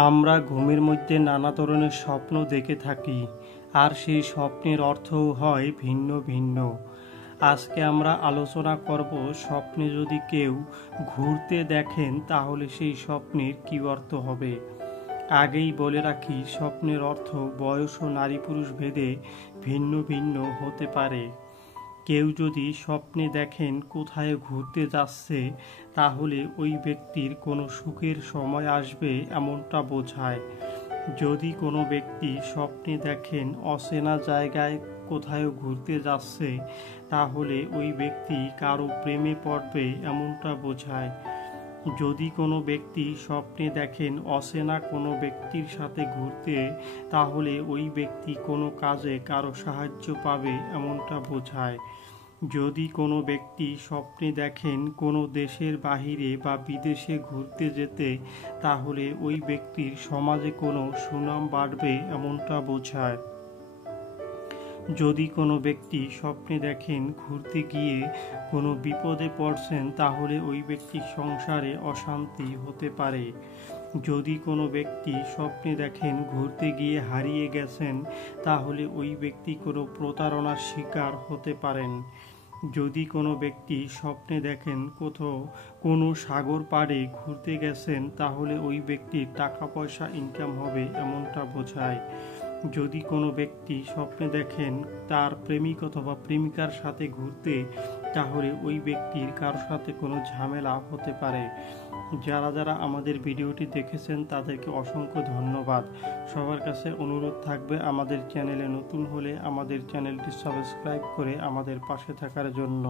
আমরা ঘুমের মধ্যে নানা ধরনের স্বপ্ন দেখে থাকি, আর সেই স্বপ্নের অর্থও হয় ভিন্ন ভিন্ন। আজকে আমরা আলোচনা করব, স্বপ্নে যদি কেউ ঘুরতে দেখেন তাহলে সেই স্বপ্নের কী অর্থ হবে। আগেই বলে রাখি, স্বপ্নের অর্থ বয়স ও নারী পুরুষ ভেদে ভিন্ন ভিন্ন হতে পারে। কেউ যদি স্বপ্নে দেখেন কোথায় ঘুরতে যাচ্ছে, তাহলে ওই ব্যক্তির কোনো সুখের সময় আসবে এমনটা বোঝায়। যদি কোনো ব্যক্তি স্বপ্নে দেখেন অচেনা জায়গায় কোথায় ঘুরতে যাচ্ছে, তাহলে ওই ব্যক্তি কারো প্রেমে পড়বে এমনটা বোঝায়। যদি কোনো ব্যক্তি স্বপ্নে দেখেন অচেনা কোনো ব্যক্তির সাথে ঘুরতে, তাহলে ওই ব্যক্তি কোনো কাজে কারো সাহায্য পাবে এমনটা বোঝায়। যদি কোনো ব্যক্তি স্বপ্নে দেখেন কোনো দেশের বাহিরে বা বিদেশে ঘুরতে যেতে, তাহলে ওই ব্যক্তির সমাজে কোনো সুনাম বাড়বে এমনটা বোঝায়। যদি কোনো ব্যক্তি স্বপ্নে দেখেন ঘুরতে গিয়ে কোনো বিপদে পড়ছেন, তাহলে ওই ব্যক্তির সংসারে অশান্তি হতে পারে। যদি কোনো ব্যক্তি স্বপ্নে দেখেন ঘুরতে গিয়ে হারিয়ে গেছেন, তাহলে ওই ব্যক্তি কোনো প্রতারণার শিকার হতে পারেন। যদি কোনো ব্যক্তি স্বপ্নে দেখেন কোথাও কোনো সাগর পাড়ে ঘুরতে গেছেন, তাহলে ওই ব্যক্তির টাকা পয়সা ইনকাম হবে এমনটা বোঝায়। যদি কোনো ব্যক্তি স্বপ্নে দেখেন তার প্রেমিক অথবা প্রেমিকার সাথে ঘুরতে, তাহলে ওই ব্যক্তির কারোর সাথে কোনো ঝামেলা হতে পারে। যারা যারা আমাদের ভিডিওটি দেখেছেন তাদেরকে অসংখ্য ধন্যবাদ। সবার কাছে অনুরোধ থাকবে, আমাদের চ্যানেলে নতুন হলে আমাদের চ্যানেলটি সাবস্ক্রাইব করে আমাদের পাশে থাকার জন্য।